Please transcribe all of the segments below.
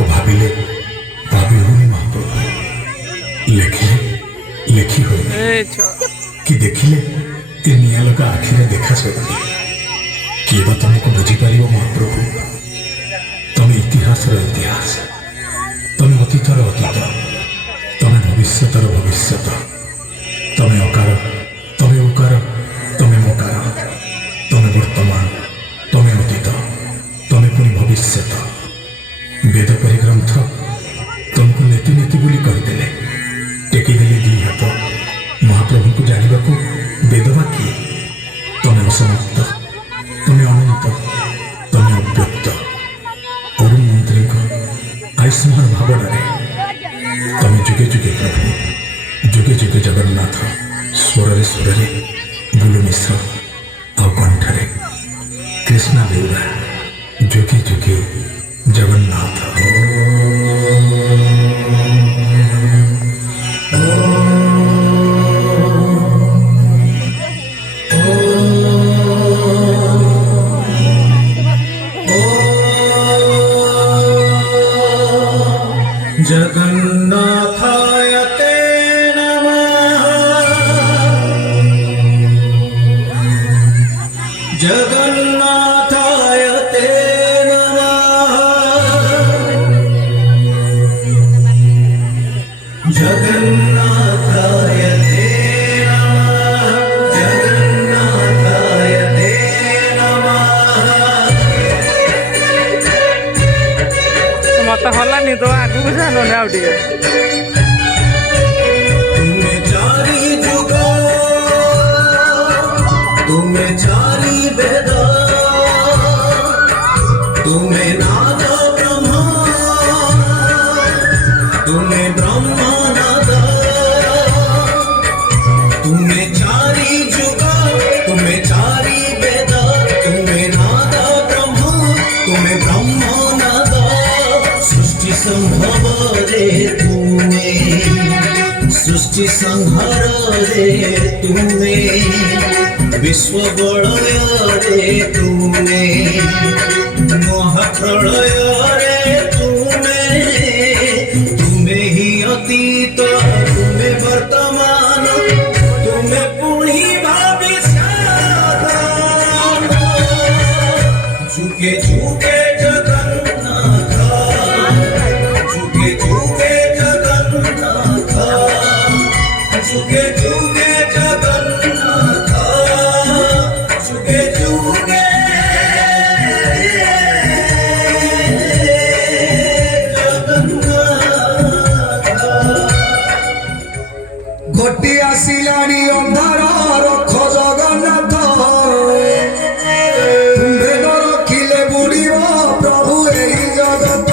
ତାକୁ ଭାବିଲେ ଭାବି ହଉନି ମହାପ୍ରଭୁ, ଲେଖିଲେ ଲେଖି ହଉନି, କି ଦେଖିଲେ ଏ ନିଆଁ ଲଗା ଆଖିରେ ଦେଖାଯାଉନି। କିଏ ବା ତମକୁ ବୁଝିପାରିବ ମହାପ୍ରଭୁ? ତମେ ଇତିହାସର ଇତିହାସ, ତମେ ଅତୀତର ଅତୀତ, ତମେ ଭବିଷ୍ୟତର ଭବିଷ୍ୟତ, ତମେ ଅକାର, ତମେ ଉକାର, ତମେ ମକାର, ତମେ ବର୍ତ୍ତମାନ, ତମେ ଅତୀତ, ତମେ ପୁଣି ଭବିଷ୍ୟତ। ବେଦ ପରି ଗ୍ରନ୍ଥ ତମକୁ ନେତି ନେତି ବୋଲି କହିଦେଲେ, ଟେକିଦେଲେ ଦି ହାତ। ମହାପ୍ରଭୁଙ୍କୁ ଜାଣିବାକୁ ବେଦ ବା କିଏ? ତମେ ଅସମାପ୍ତ, ତମେ ଅନନ୍ତ, ତମେ ଅବ୍ୟକ୍ତ। ଅରୁଣ ମନ୍ତ୍ରୀଙ୍କ ଆୟୁଷ୍ମାନ ଭାବନାରେ ତମେ ଯୁଗେ ଯୁଗେ ପ୍ରଭୁ, ଯୁଗେ ଯୁଗେ ଜଗନ୍ନାଥ। ସ୍ୱରରେ ସ୍ୱରରେ ବୁଲୁ ମିଶ୍ର, ଆଉ କଣ୍ଠରେ କୃଷ୍ଣା ବେଉରା। ଯୁଗେ ଯୁଗେ ଜଗନ୍ନାଥ। जगन्नाथाय ते नमः, जगन्नाथाय ते नमः, जगन्नाथाय ते नमः, जगन्नाथाय ते नमः। मत हलानी तो आगू जानो ना आउटिए तुम्हें चारी जुग, तुम्हें चारी वेद, तुम्हें नाद ब्रह्म, तुम्हें ब्रह्म नाद। तुम्हें चारी जुग, तुम्हें चारी वेद, तुम्हें नाद ब्रह्म, तुम्हें ब्रह्म नाद। सृष्टि संभव रे तुमे, सृष्टि संहार रे तुमे, विश्व बलय रे तुमे, महाप्रलय रे तुमे। तुमे ही अतीत, तुमे वर्तमान, तुमे पुणी भविष्यत। जुगे जुगे जगन्नाथ, जुगे जुगे जगन्नाथ, जुगे जुगे जगन्नाथ, जुगे जुगे जगन्नाथ। घटी आसिलानी अंधार रख जगन्नाथ, तुम्हें न रखिले बुड़ीब प्रभु एही जगत।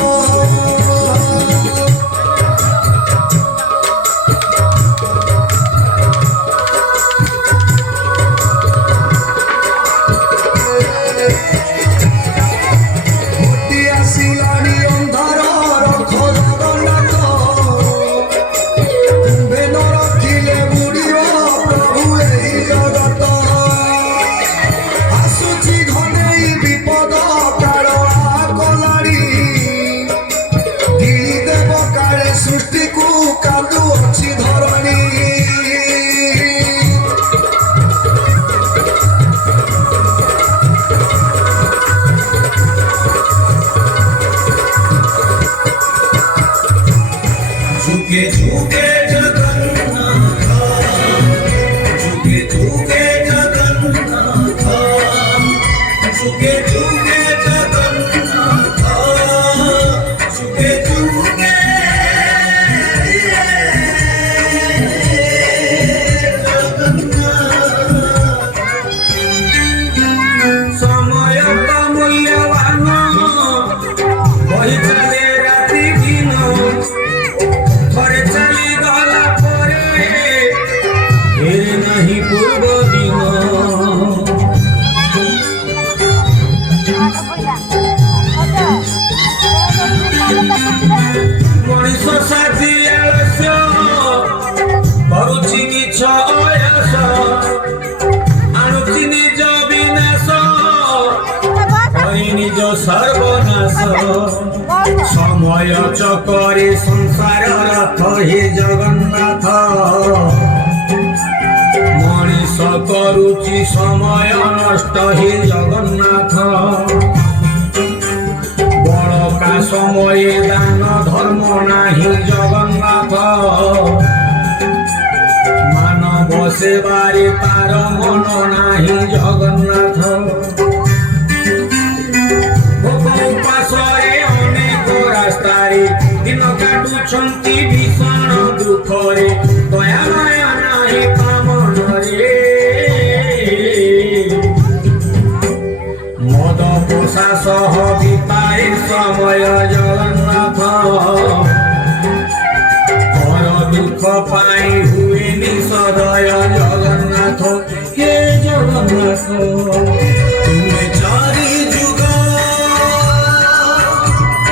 घटी आसिलानी अंधार रख जगन्नाथ, तुम्हें न रखिले बुड़ीब प्रभु एही जगत। आसुची घनेई विपद काल आगलाणी, गिली देव काले सृष्टि को कादु अच्छी धरणी। जुगे जुगे जगन्नाथ, जुगे जुगे जगन्नाथ, जुगे जुगे जगन्नाथ, जुगे जुगे जगन्नाथ। समय का मूल्यवान बही चले राति दिन, थरे चली गला परे फेरे नहीं पूर्व दिन। मनीष साथी आलस्य करुछि किछ अयास, आणुछि निज विनाश, करि निज सर्वनाश। समय चकरे संसार रथ हे जगन्नाथ मनीष करुचि समय नष्ट हे जगन्नाथ बड़का समय दान धर्म नाही जगन्नाथ मानव सेवारे तार मन नाही जगन्नाथ उपासरे अनेक रास्तारे दिन काटुछंती भीषण दुखरे दया माया नाही कामनरे मद पोषा सह बिताए समय जगन्नाथ कर दुख पाई हुए निसदय जगन्नाथ हे जगन्नाथ तुम्हें चारी जुग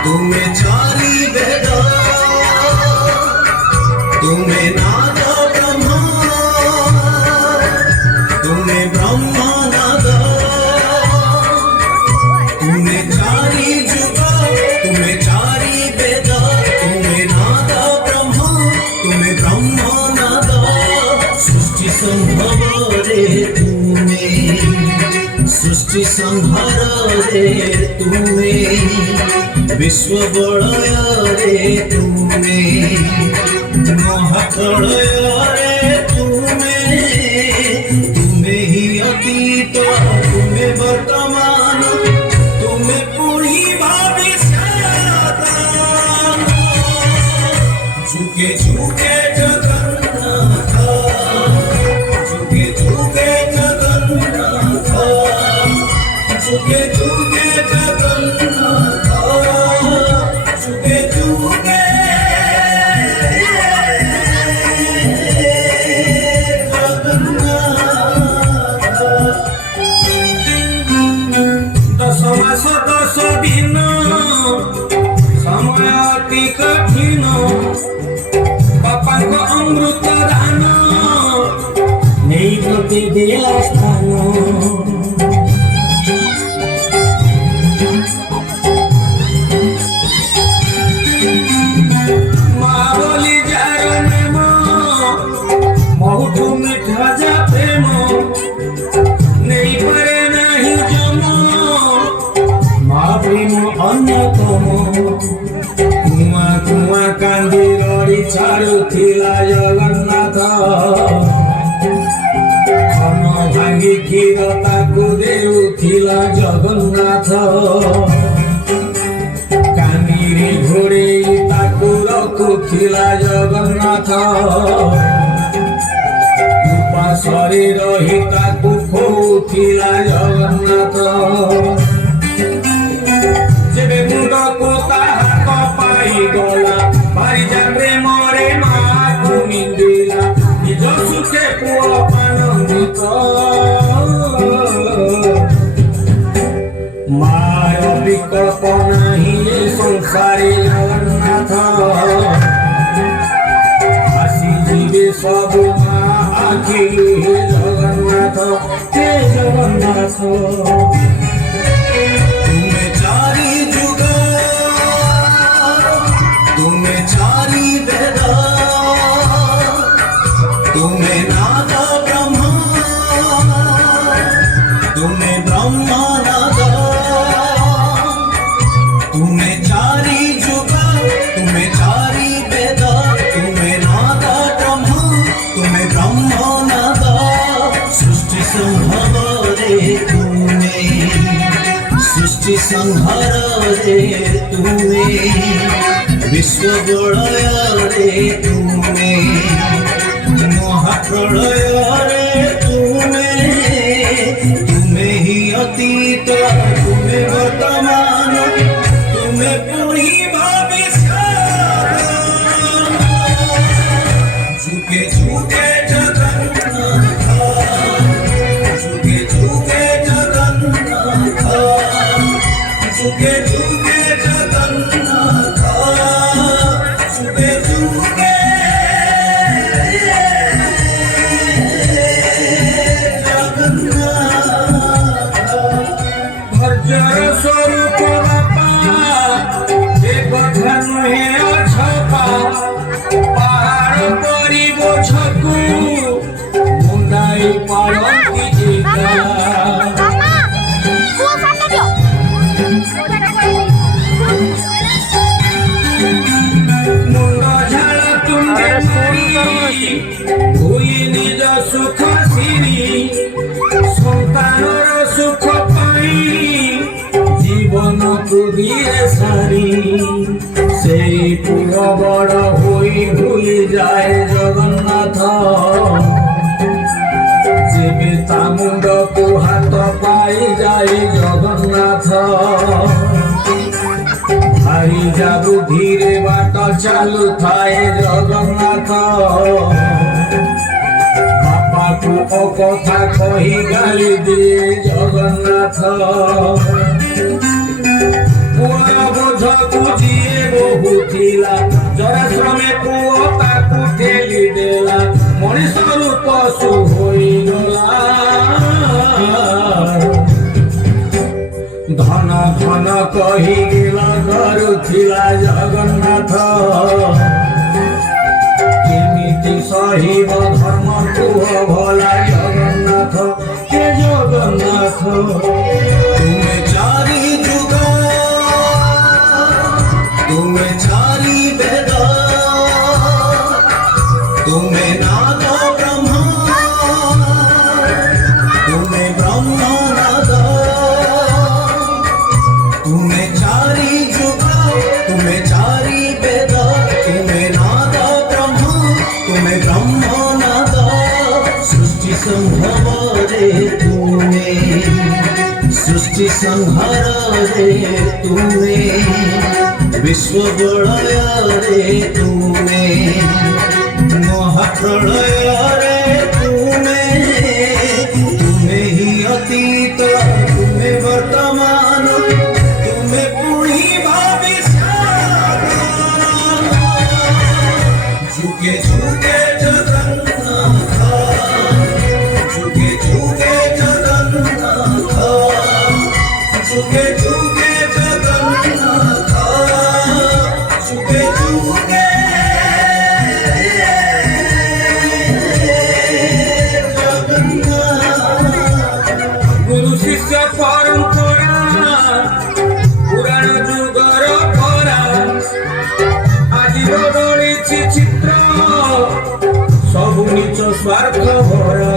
तुम्हें चारी वेद तुम्हें नाद ब्रह्म तुम्हें ब्रह्म नाद तुम्हें चारी जुग तुम्हें चारी वेद तुम्हें नाद ब्रह्म तुम्हें ब्रह्म नाद सृष्टि संभव रे तुम्हें सृष्टि संहार रे तुम्हें विश्व बड़य रे तुम्हें महाप्रलय रे तुम्हें ही अतीत तुम्हें वर्तमान तुम्हें पुरी भविष्यत झुके झुके जगन्नाथ झुके झुके जगन्नाथ झुके झुके जगन्नाथ झुके झुके दश मास 10 दिन समय अति कठिन बापा को अमृत दान नहीं प्रति दिया स्थान कुआ कुआ कांदी रड़ी छाड़ुथिला जगन्नाथ खन भांगी क्षीर ताकू देउथिला जगन्नाथ कानीरी घोड़ेई ताकू रखुथिला जगन्नाथ उपासरे रही ताकू खोउथिला जगन्नाथ जेबे मुंडको हाथ पाई गला भारी जात्रे मरे माँ मिंदिला निज सुखे पुओ आनंदित माय विकल्प नाही संसारे जगन्नाथ आसी जीवे सब माँ आखि जगन्नाथ हे जगन्नाथ तुम्हें चारी जुग तुम्हें चारी वेद तुम्हें नाद ब्रह्म तुम्हें ब्रह्म नाद तुम्हें चारी जुग तुम्हें चारी वेद तुम्हें नाद ब्रह्म तुम्हें ब्रह्म नाद सृष्टि संभव रे तुम्हें सृष्टि संहार रे तुम्हें विश्व बड़य रे तुम्हें महाप्रलय रे तुम्हें ही अतीत तुम्हें वर्तमान तुम्हें पुरी भविष्यत झुके झुके जगन्नाथ झुके झुके जगन्नाथ झुके झुके जगन्नाथ झुके झुके जगन्नाथ भजर स्वरूप बापा ভুলি নিজ সুখ সিরি সন্তানর সুখ পাই জীবনকু দিয়ে সারি সেই পুর বড় হই ভুলি যায় জগন্নাথ যেবে তা মুন্ডকু হাত পাই যায় জগন্নাথ হারি যাবু ধীরে বাট চালু থায় জগন্নাথ বাপাকু ও কথা কহি গালি দিয়ে জগন্নাথ পুଅ ବୋଝକୁ ଯିଏ ବହୁଥିଲା ଜରାଶ୍ରମେ ପୁଅ ତାକୁ ଠେଲି ଦେଲା ମଣିଷ ରୂପ ପଶୁ ହୋଇଗଲା ଧନ ଧନ କହି ଗିଲ କରୁଥିଲା ଜଗନ୍ନାଥ କେମିତି ସହିବ ଧର୍ମ କୁହ ଭଲା ଜଗନ୍ନାଥ ହେ ଜଗନ୍ନାଥ तुम्हें चारी जुग तुम्हें चारी वेद तुम्हें नाद ब्रह्मा तुम्हें ब्रह्म नाद तुम्हें चारी जुग तुम्हें चारी वेद तुम्हें नाद ब्रह्म तुम्हें ब्रह्म नाद सृष्टि संभव रे तुम्हें सृष्टि संहार रे तुमे विश्व प्रलय रे तुमे महाप्रलय रे तुमे तुमे ही अतीत तुमे वर्तमान तुमे पुणी भविष्य जुगे जुगे जगन्नाथ जुगे जुगे जगन्नाथ जुगे जुगे जगन्नाथ जुगे जुगे जगन्नाथ গুরু শিষ্য পরম্পরা পুরাণ যুগর খরা আଜି বদলিছি চিত্র ସବୁ ନିଜ ସ୍ୱାର୍ଥ ଭରା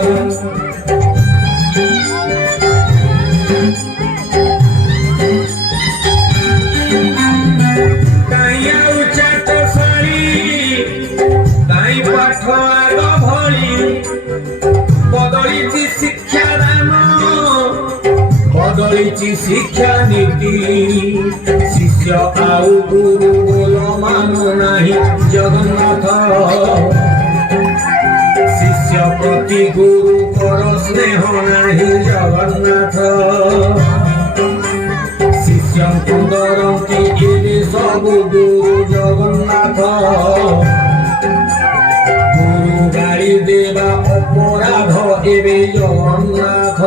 କାଇଁ ଆଉ ଚାଟ ଶାଳୀ କାଇଁ ପାଠ ଆଗ ଭଳି ବଦଳିଛି ଶିକ୍ଷାଦାନ ବଦଳିଛି ଶିକ୍ଷା ନୀତି ଶିଷ୍ୟ ଆଉ ଗୁରୁ ବୋଲ ମାନୁ ନାହିଁ ଜଗନ୍ନାଥ ଶିଷ୍ୟ ପ୍ରତି ଗୁରୁଙ୍କର ସ୍ନେହ ନାହିଁ ଜଗନ୍ନାଥ ଶିଷ୍ୟଙ୍କୁ ଡରନ୍ତି ଏବେ ସବୁ ଗୁରୁ ଜଗନ୍ନାଥ ଗୁରୁ ଗାଳି ଦେବା ଅପରାଧ ଏବେ ଜଗନ୍ନାଥ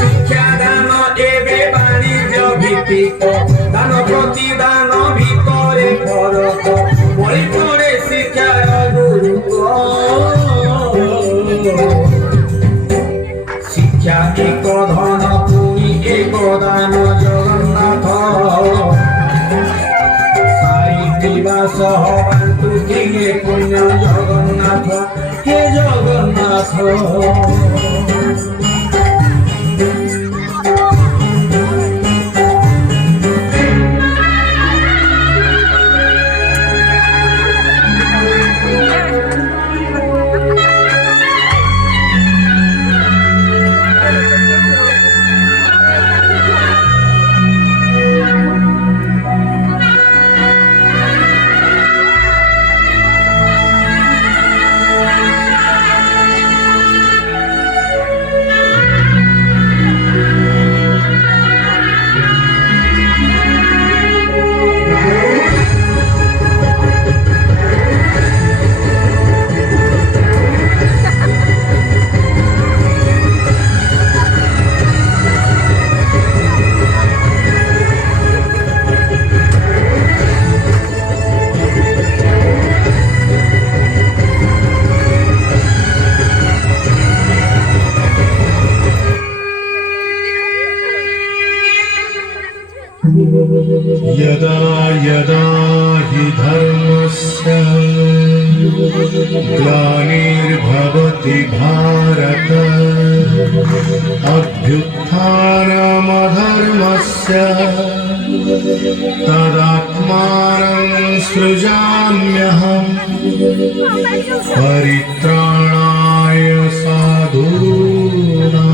ଶିକ୍ଷାଦାନ ଏବେ ବାଣିଜ୍ୟ ଭିତ୍ତିକ ଦାନ ପ୍ରତିଦାନ ଭିତରେ ଫରକ ବଳି ପଡ଼େ ଶିକ୍ଷାର শিক্ষা এক ধন পুনি এক দান জগন্নাথ সাইতিবা সহ বান্টু দিলে পুণ্য জগন্নাথ হে জগন্নাথ यदा यदा हि धर्मस्य ग्लानिर्भवति भारत अभ्युत्थानमधर्मस्य तदात्मानं सृजाम्यहम् परित्राणाय साधूनां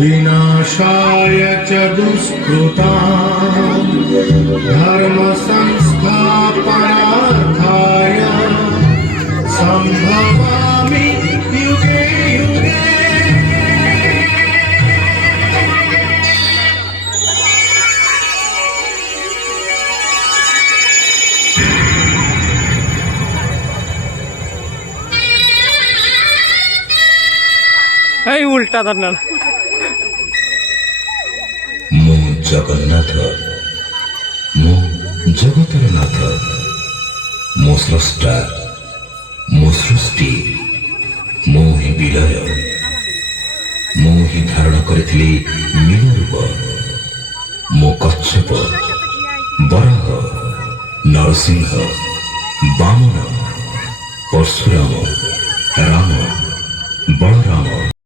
विनाशाय च दुष्कृतां धर्म संस्थापनार्थाय संभवामि युगे युगे। এই উল্টা ধর না ମୁଁ ଜଗନ୍ନାଥ, ମୁଁ ଜଗତର ନାଥ, ମୁଁ ସ୍ରଷ୍ଟା, ମୁଁ ସୃଷ୍ଟି, ମୁଁ ହିଁ ବିଲୟ, ମୁଁ ହିଁ ଧାରଣ କରିଥିଲି ମୀନ ରୂପ। ମୁଁ କଚ୍ଛପ, ବରାହ, ନରସିଂହ, ବାମନ, ପରଶୁରାମ, ରାମ, ବଳରାମ,